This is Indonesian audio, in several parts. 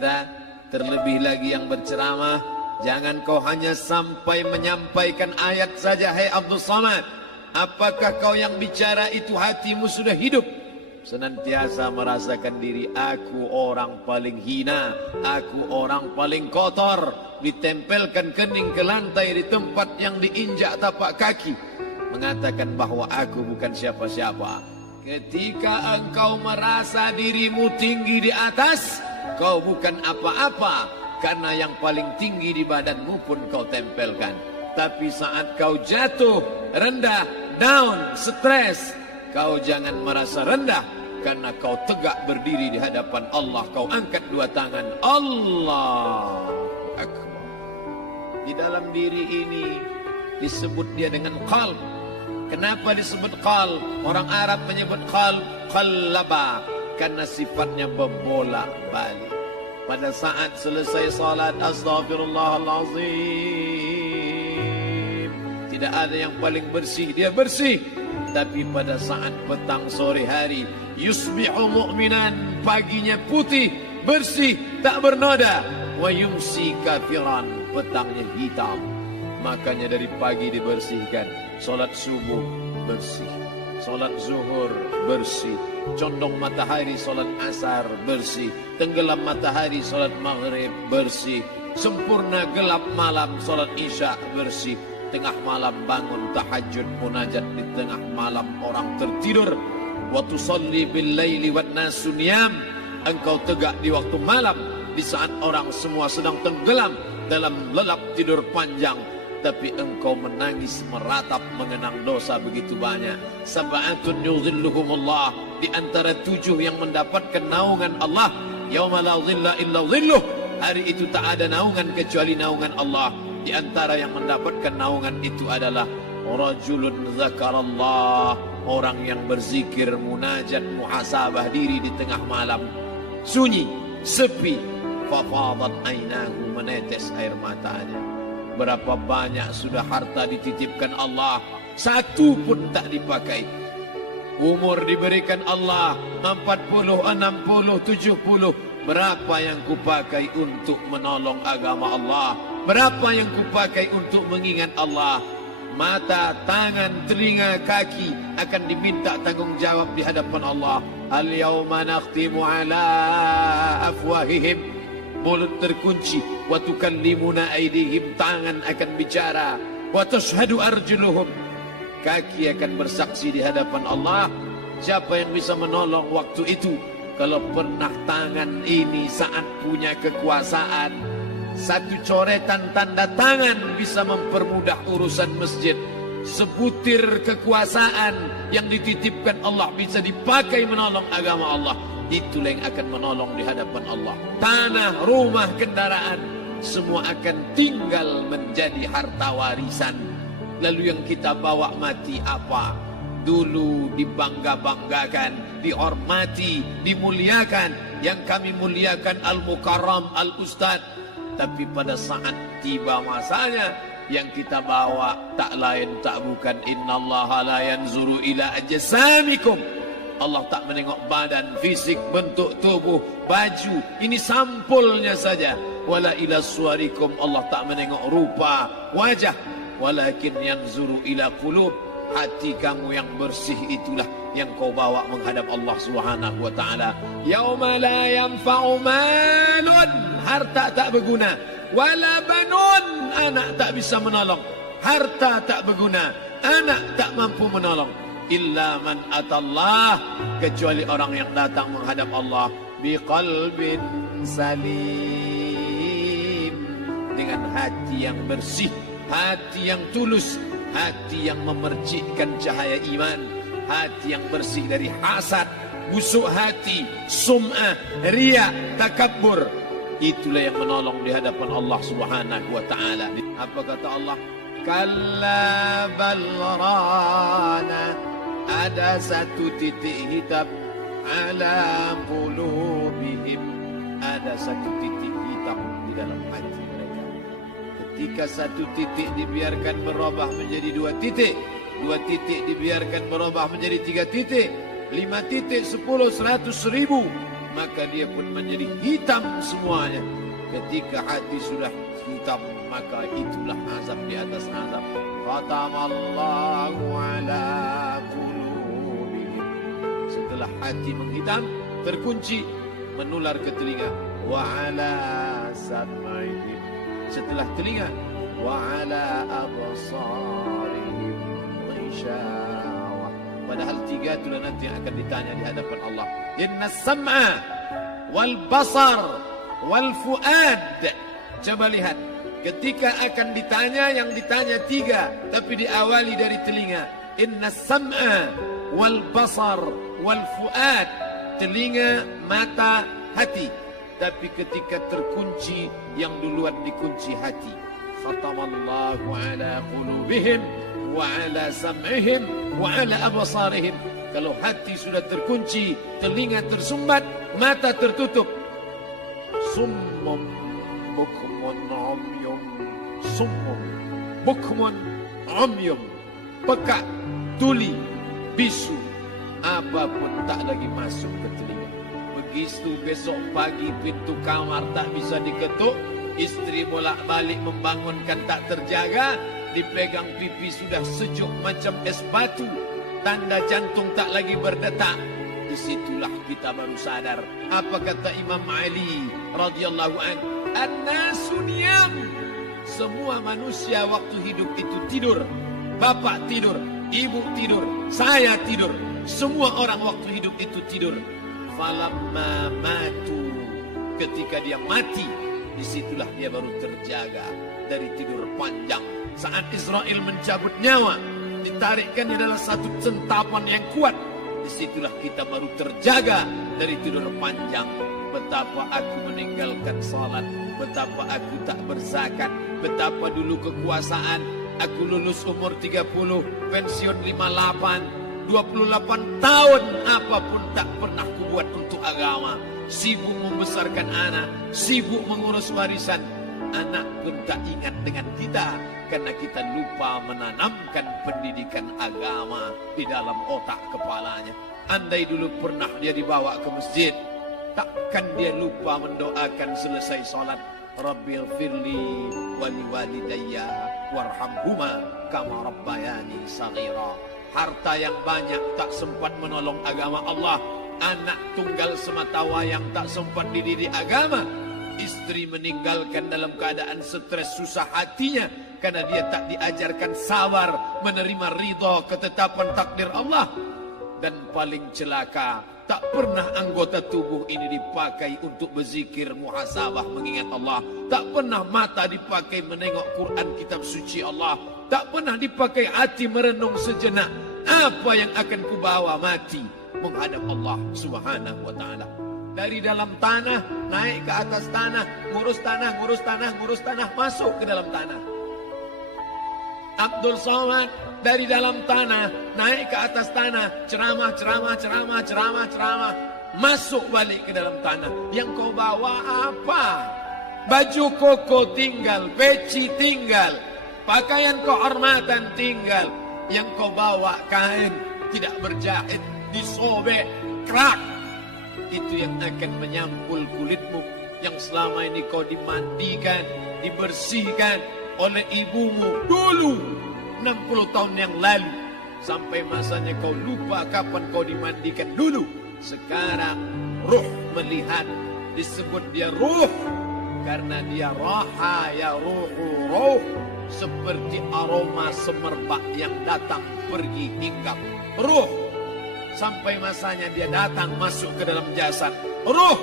kita, terlebih lagi yang berceramah. Jangan kau hanya sampai menyampaikan ayat saja. Hai Abdul Samad, apakah kau yang bicara itu hatimu sudah hidup? Senantiasa merasakan diri, aku orang paling hina, aku orang paling kotor, ditempelkan kening ke lantai di tempat yang diinjak tapak kaki, mengatakan bahwa aku bukan siapa-siapa. Ketika engkau merasa dirimu tinggi di atas, kau bukan apa-apa, karena yang paling tinggi di badanmu pun kau tempelkan. Tapi saat kau jatuh, rendah, down, stres, kau jangan merasa rendah, karena kau tegak berdiri di hadapan Allah. Kau angkat dua tangan, Allah Akbar. Di dalam diri ini disebut dia dengan qalb. Kenapa disebut qalb? Orang Arab menyebut qalb qallaba, karena sifatnya berbolak-balik. Pada saat selesai salat, astaghfirullahalazim, tidak ada yang paling bersih, dia bersih. Tapi pada saat petang sore hari, yusbihu mu'minan, paginya putih, bersih, tak bernoda. Wa yumsi kafiran, petangnya hitam. Makanya dari pagi dibersihkan. Solat subuh bersih, solat zuhur bersih, condong matahari solat asar bersih, tenggelam matahari solat maghrib bersih, sempurna gelap malam solat isya bersih, tengah malam bangun tahajud munajat, di tengah malam orang tertidur. Wa tusalli bil laili wan nasu niyam, engkau tegak di waktu malam, di saat orang semua sedang tenggelam dalam lelap tidur panjang, tapi engkau menangis meratap mengenang dosa begitu banyak. Sab'atun yuzilluhumullah, di antara 7 yang mendapatkan naungan Allah. Yauma la zilla illa zilluh, hari itu tak ada naungan kecuali naungan Allah. Di antara yang mendapatkan naungan itu adalah rajulun zakarallah, orang yang berzikir, munajat, muhasabah diri di tengah malam, sunyi, sepi, fafadat ainahu, menetes air matanya. Berapa banyak sudah harta dititipkan Allah, satu pun tak dipakai. Umur diberikan Allah 40, 60, 70. Berapa yang kupakai untuk menolong agama Allah? Berapa yang kupakai untuk mengingat Allah? Mata, tangan, telinga, kaki akan diminta tanggung jawab di hadapan Allah. Al-yawma nakhtimu ala afwahihim, mulut terkunci. Wa tukallimuna aydihim, tangan akan bicara. Wa tashhadu arjuluhum, kaki akan bersaksi di hadapan Allah. Siapa yang bisa menolong waktu itu? Kalau pernah tangan ini saat punya kekuasaan, satu coretan tanda tangan bisa mempermudah urusan masjid. Sebutir kekuasaan yang dititipkan Allah bisa dipakai menolong agama Allah. Itulah yang akan menolong di hadapan Allah. Tanah, rumah, kendaraan, semua akan tinggal menjadi harta warisan. Lalu yang kita bawa mati apa? Dulu dibangga-banggakan, dihormati, dimuliakan. Yang kami muliakan Al-Mukarram, Al-Ustad. Tapi pada saat tiba masanya, yang kita bawa tak lain tak bukan innallaha la yanzuru ila ajsamikum. Allah tak menengok badan, fisik, bentuk tubuh, baju. Ini sampulnya saja. Wala ila suwarikum, Allah tak menengok rupa, wajah. Walakin yanzuru ila qulub, hati kamu yang bersih itulah yang kau bawa menghadap Allah Subhanahu wa taala. Yauma la yanfa'u malun, harta tak berguna. Wala banun, anak tak bisa menolong. Harta tak berguna, anak tak mampu menolong. Illa man atallah, kecuali orang yang datang menghadap Allah biqalbin salim, dengan hati yang bersih, hati yang tulus, hati yang memercikkan cahaya iman, hati yang bersih dari hasad, busuk hati, sum'ah, riya, takabbur. Itulah yang menolong di hadapan Allah Subhanahu wa taala. Apa kata Allah? Kalla bal rana, ada satu titik hitam, ala qulubihim, ada satu titik hitam di dalam hati mereka. Ketika satu titik dibiarkan berubah menjadi 2 titik, 2 titik dibiarkan berubah menjadi 3 titik, 5 titik, 10, 100, 1000, maka dia pun menjadi hitam semuanya. Ketika hati sudah hitam, maka itulah azab di atas azab. Khatamallahu ala qulubihim. Setelah hati menghitam, terkunci, menular ke telinga. Wa ala sam'ihim. Setelah telinga, wa ala absarihim ghishawah. Padahal tiga itulah nanti yang akan ditanya di hadapan Allah. Inna sam'a wal basar wal fuad. Coba lihat, ketika akan ditanya, yang ditanya tiga, tapi diawali dari telinga. Inna sam'a wal basar wal fuad. Telinga, mata, hati. Tapi ketika terkunci, yang duluan dikunci hati. Khatamallahu ala qulubihim wa ala sam'ihim wa ala absarihim. Kalau hati sudah terkunci, telinga tersumbat, mata tertutup. Summum bukmun umyum. Summum bukmun umyum. Peka, tuli, bisu. Apapun tak lagi masuk ke telinga. Begitu besok pagi pintu kamar tak bisa diketuk, istri bolak-balik membangunkan tak terjaga, dipegang pipi sudah sejuk macam es batu, tanda jantung tak lagi berdetak. Disitulah kita baru sadar. Apa kata Imam Ali radhiyallahu anhu? An-nasu niyam. Semua manusia waktu hidup itu tidur. Bapak tidur, ibu tidur, saya tidur. Semua orang waktu hidup itu tidur. Falamma matu, ketika dia mati, disitulah dia baru terjaga dari tidur panjang. Saat Israel mencabut nyawa, ditarikkan adalah satu centapan yang kuat. Disitulah kita baru terjaga dari tidur panjang. Betapa aku meninggalkan salat, betapa aku tak berzakat, betapa dulu kekuasaan. Aku lulus umur 30, pensiun 58. 28 tahun apapun tak pernah kubuat untuk agama. Sibuk membesarkan anak, sibuk mengurus warisan. Anak pun tak ingat dengan kita karena kita lupa menanamkan pendidikan agama di dalam otak kepalanya. Andai dulu pernah dia dibawa ke masjid, takkan dia lupa mendoakan selesai sholat. Rabbil firli wali walidayya warhamhuma kama rabbayani saghira. Harta yang banyak tak sempat menolong agama Allah. Anak tunggal semata wayang tak sempat dididik agama. Istri meninggalkan dalam keadaan stres susah hatinya karena dia tak diajarkan sabar menerima ridha ketetapan takdir Allah. Dan paling celaka, tak pernah anggota tubuh ini dipakai untuk berzikir, muhasabah, mengingat Allah. Tak pernah mata dipakai menengok Quran, kitab suci Allah. Tak pernah dipakai hati merenung sejenak. Apa yang akan kubawa mati menghadap Allah subhanahu wa ta'ala. Dari dalam tanah, naik ke atas tanah, ngurus tanah, ngurus tanah, ngurus tanah, masuk ke dalam tanah. Abdul Somad dari dalam tanah, naik ke atas tanah, ceramah, ceramah, ceramah, ceramah, ceramah, masuk balik ke dalam tanah. Yang kau bawa apa? Baju koko tinggal, peci tinggal, pakaian kehormatan tinggal. Yang kau bawa kain tidak berjahit, disobek, kerak. Itu yang akan menyampul kulitmu yang selama ini kau dimandikan, dibersihkan oleh ibumu dulu 60 tahun yang lalu. Sampai masanya kau lupa kapan kau dimandikan dulu. Sekarang ruh melihat, disebut dia ruh karena dia raha ya ruhu ruh. Seperti aroma semerbak yang datang pergi hinggap. Ruh sampai masanya dia datang masuk ke dalam jasad. Ruh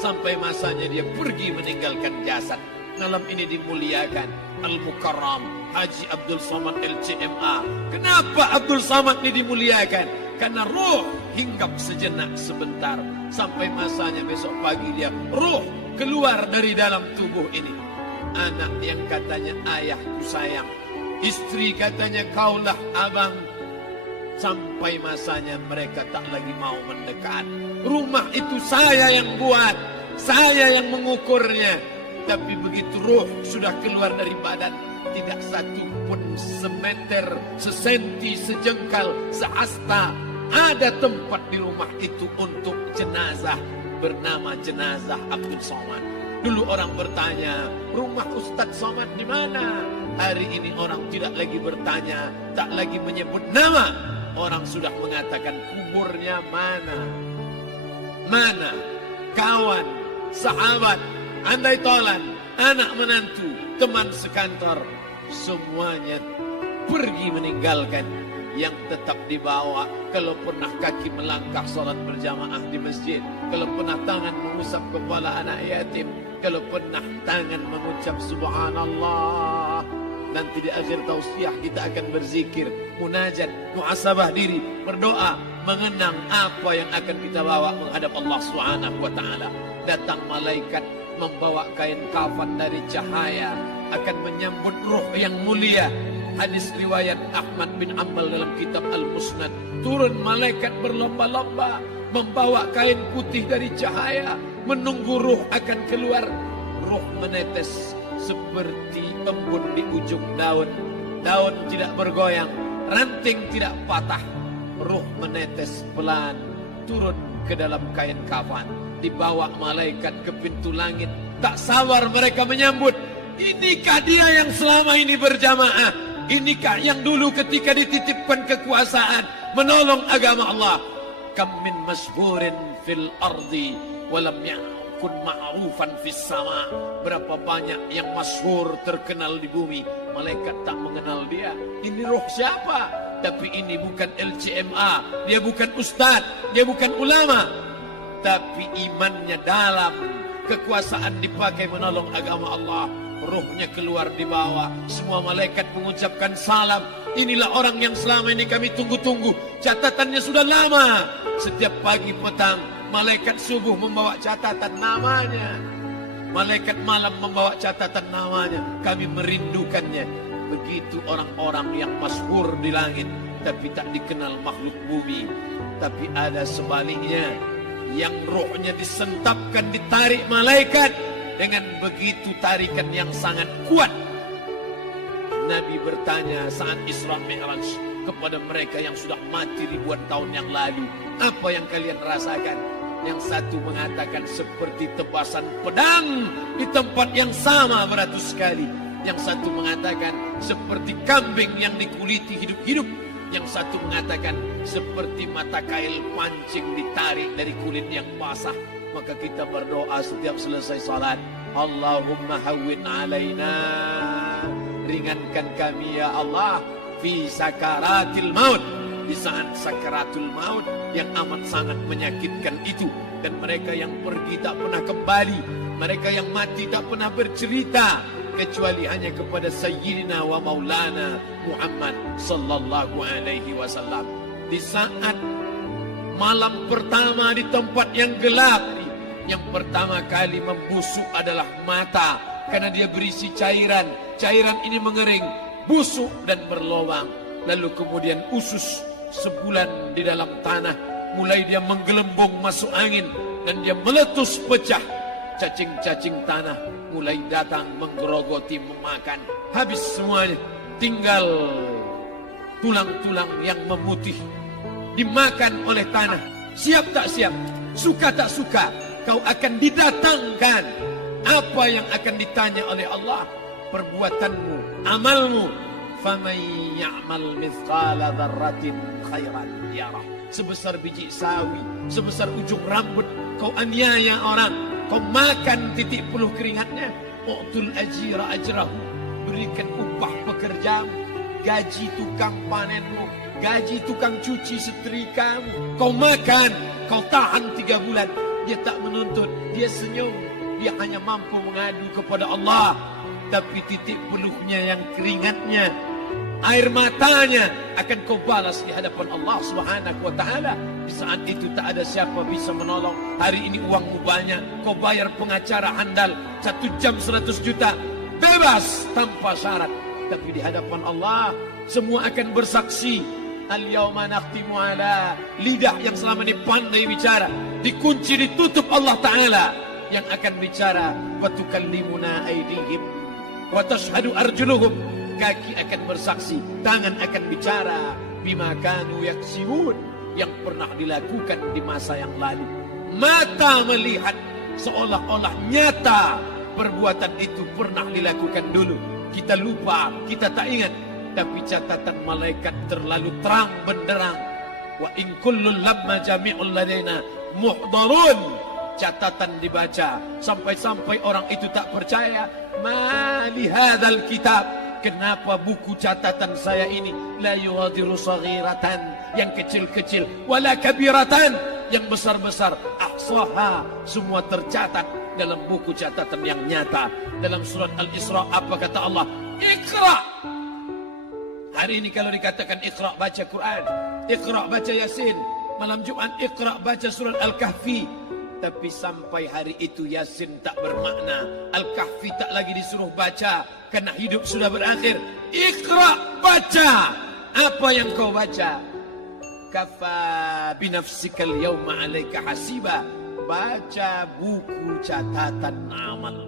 sampai masanya dia pergi meninggalkan jasad. Malam ini dimuliakan Al-Mukarram Haji Abdul Somad LCMA. Kenapa Abdul Somad ini dimuliakan? Karena ruh hinggap sejenak sebentar. Sampai masanya besok pagi dia ruh keluar dari dalam tubuh ini. Anak yang katanya ayahku sayang, istri katanya kaulah abang. Sampai masanya mereka tak lagi mau mendekat. Rumah itu saya yang buat, saya yang mengukurnya. Tapi begitu ruh sudah keluar dari badan, tidak satu pun semeter, sesenti, sejengkal, sehasta ada tempat di rumah itu untuk jenazah. bernama jenazah Abdul Somad. Dulu orang bertanya, rumah Ustadz Somad di mana? Hari ini orang tidak lagi bertanya, tak lagi menyebut nama. Orang sudah mengatakan kuburnya mana. Mana? Kawan, sahabat, andai tolan, anak menantu, teman sekantor, semuanya pergi meninggalkan. Yang tetap dibawa, kalau pernah kaki melangkah sholat berjamaah di masjid, kalau pernah tangan mengusap kepala anak yatim, kalau pernah tangan mengucap subhanallah. Nanti di akhir tausiah kita akan berzikir, munajat, muhasabah diri, berdoa, mengenang apa yang akan kita bawa menghadap Allah Subhanahu wa taala. Datang malaikat membawa kain kafan dari cahaya, akan menyambut ruh yang mulia. Hadis riwayat Ahmad bin Ambal dalam kitab Al-Musnad. Turun malaikat berlomba-lomba membawa kain putih dari cahaya, menunggu ruh akan keluar. Ruh menetes seperti embun di ujung daun. Daun tidak bergoyang, ranting tidak patah. Ruh menetes pelan turun ke dalam kain kafan, dibawa malaikat ke pintu langit. Tak sabar mereka menyambut. Inikah dia yang selama ini berjamaah? Inikah yang dulu ketika dititipkan kekuasaan menolong agama Allah? Kam min masyhurin fil ardi walam yakun ma'rufan fis sama. Berapa banyak yang masyhur terkenal di bumi, malaikat tak mengenal dia. Ini roh siapa? Tapi ini bukan LCMA, dia bukan ustaz, dia bukan ulama, tapi imannya dalam. Kekuasaan dipakai menolong agama Allah. Ruhnya keluar di bawah. Semua malaikat mengucapkan salam. Inilah orang yang selama ini kami tunggu-tunggu. Catatannya sudah lama. Setiap pagi petang malaikat subuh membawa catatan namanya. Malaikat malam membawa catatan namanya. Kami merindukannya. Begitu orang-orang yang masyhur di langit tapi tak dikenal makhluk bumi. Tapi ada sebaliknya, yang rohnya disentapkan, ditarik malaikat dengan begitu tarikan yang sangat kuat. Nabi bertanya saat Isra Mi'raj kepada mereka yang sudah mati ribuan tahun yang lalu, apa yang kalian rasakan? Yang satu mengatakan seperti tebasan pedang di tempat yang sama beratus kali. Yang satu mengatakan seperti kambing yang dikuliti hidup-hidup. Yang satu mengatakan seperti mata kail pancing ditarik dari kulit yang basah. Maka kita berdoa setiap selesai salat, Allahumma hawwin alaina, ringankan kami ya Allah, fi sakaratil maut, di saat sakaratul maut yang amat sangat menyakitkan itu. Dan mereka yang pergi tak pernah kembali, mereka yang mati tak pernah bercerita, kecuali hanya kepada Sayyidina wa Maulana Muhammad sallallahu alaihi wasallam. Di saat malam pertama di tempat yang gelap, yang pertama kali membusuk adalah mata, karena dia berisi cairan. Cairan ini mengering, busuk dan berlubang. Lalu kemudian usus sebulan di dalam tanah, mulai dia menggelembung masuk angin dan dia meletus pecah. Cacing-cacing tanah mulai datang menggerogoti, memakan. Habis semuanya, tinggal tulang-tulang yang memutih dimakan oleh tanah. Siap tak siap, suka tak suka, kau akan didatangkan. Apa yang akan ditanya oleh Allah? Perbuatanmu, amalmu. Faman ya'mal mithqala dzarratin khairan yarah. Sebesar biji sawi, sebesar ujung rambut, kau aniaya orang, kau makan titik puluh keringatnya. U'tul ajira ajrahu, berikan upah pekerjamu, gaji tukang panenmu, gaji tukang cuci setrikamu. Kau makan, kau tahan 3 bulan. Dia tak menuntut, dia senyum. Dia hanya mampu mengadu kepada Allah. Tapi titik peluhnya yang keringatnya, air matanya akan kau balas di hadapan Allah Subhanahu wa taala. Di saat itu tak ada siapa bisa menolong. Hari ini uangmu banyak, kau bayar pengacara handal 1 jam 100 juta, bebas tanpa syarat. Tapi di hadapan Allah semua akan bersaksi. Al-yawma nakhtimu ala, lidah yang selama ini pandai bicara dikunci, ditutup Allah Ta'ala yang akan bicara. Wa tukallimuna aydihim wa tashhadu arjuluhum, kaki akan bersaksi, tangan akan bicara. Bima kanu yaksibun, yang pernah dilakukan di masa yang lalu. Mata melihat seolah-olah nyata perbuatan itu pernah dilakukan dulu. Kita lupa, kita tak ingat. Tapi catatan malaikat terlalu terang benderang. Wa in kullun lamma jami'ul ladaina muhdarun. Catatan dibaca sampai-sampai orang itu tak percaya. Ma li hadzal kitab, kenapa buku catatan saya ini la yughadiru saghiratan, yang kecil-kecil, wala kabiratan, yang besar-besar, ahsaha, semua tercatat dalam buku catatan yang nyata. Dalam surat Al-Isra apa kata Allah? Iqra. Hari ini kalau dikatakan Iqra baca Quran, Iqra baca Yasin, malam Jumat Iqra baca surat Al-Kahfi. Tapi sampai hari itu Yasin tak bermakna, Al-Kahfi tak lagi disuruh baca, karena hidup sudah berakhir. Iqra, baca. Apa yang kau baca? Kafa binafsikal yawma alaika hasiba. Baca buku catatan amal.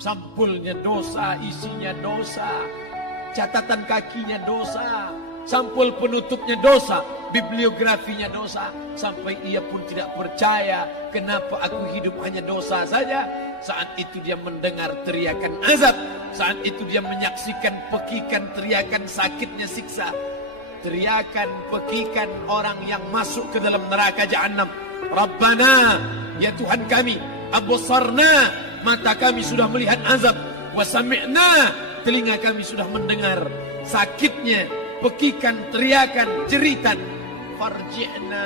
Sampulnya dosa, isinya dosa. Catatan kakinya dosa. Sampul penutupnya dosa, bibliografinya dosa. Sampai ia pun tidak percaya, kenapa aku hidup hanya dosa saja. Saat itu dia mendengar teriakan azab. Saat itu dia menyaksikan pekikan teriakan sakitnya siksa. Teriakan pekikan orang yang masuk ke dalam neraka Jahannam. Rabbana, ya Tuhan kami, absarna, mata kami sudah melihat azab. Wa sami'na, telinga kami sudah mendengar sakitnya pekikan, teriakan, jeritan. Farji'na,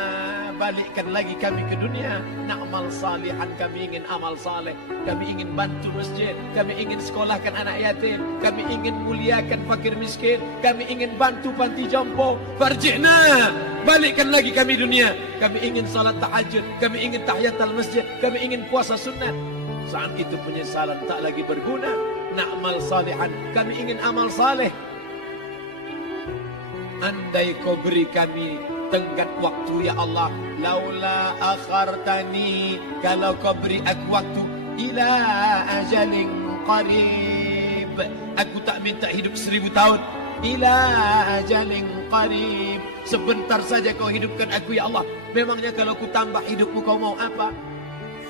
balikkan lagi kami ke dunia. Na'mal salihan, kami ingin amal saleh. Kami ingin bantu masjid. Kami ingin sekolahkan anak yatim. Kami ingin muliakan fakir miskin. Kami ingin bantu panti jompo. Farji'na, balikkan lagi kami dunia. Kami ingin salat tahajud. Kami ingin tahiyatul masjid. Kami ingin puasa sunat. Saat itu penyesalan tak lagi berguna. Na'mal salihan, kami ingin amal saleh. Andai kau beri kami tenggat waktu ya Allah, laula akhartani, kalau kau beri aku waktu, ila ajalin qarib, aku tak minta hidup 1000 tahun, ila ajalin qarib, sebentar saja kau hidupkan aku ya Allah. Memangnya kalau ku tambah hidupmu kau mau apa?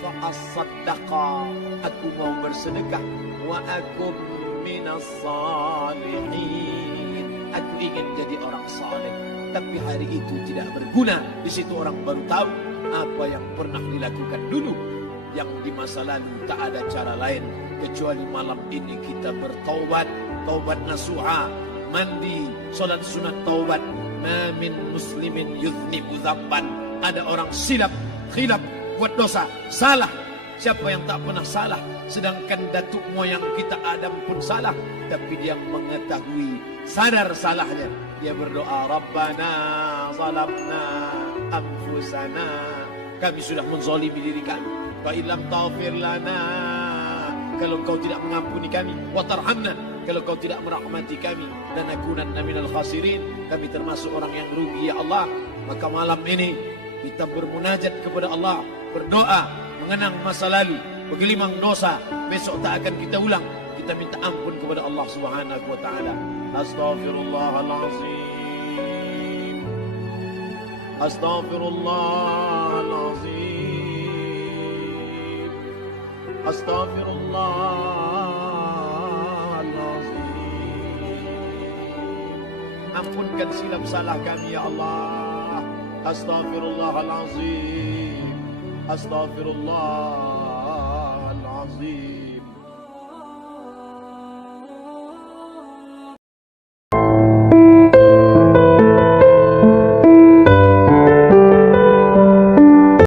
Fa as-saddaqa, aku mau bersedekah, wa akum minas salihin, aku ingin jadi orang saleh. Tapi hari itu tidak berguna. Di situ orang baru tahu apa yang pernah dilakukan dulu. Yang di masa lalu tak ada cara lain kecuali malam ini kita bertaubat, taubat nasuha, mandi, solat sunat taubat. Ma min muslimin yudhnibu dzamban, ada orang silap, khilaf, buat dosa, salah. Siapa yang tak pernah salah? Sedangkan datuk moyang kita Adam pun salah, tapi dia mengetahui, sadar salahnya. Dia berdoa, Rabbana zalamna anfusana, kami sudah menzalimi diri kami. Fa illam taghfir lana, kalau kau tidak mengampuni kami, wa tarhamna, kalau kau tidak merahmati kami, lanakunanna minal khasirin, kami termasuk orang yang rugi ya Allah. Maka malam ini kita bermunajat kepada Allah, berdoa, mengenang masa lalu, bergelimang dosa, besok tak akan kita ulang. Kita minta ampun kepada Allah Subhanahu wa taala. Astaghfirullahalazim. Astaghfirullahalazim. Astaghfirullahalazim. Ampunkan silap salah kami ya Allah. Astaghfirullahalazim. Astaghfirullah.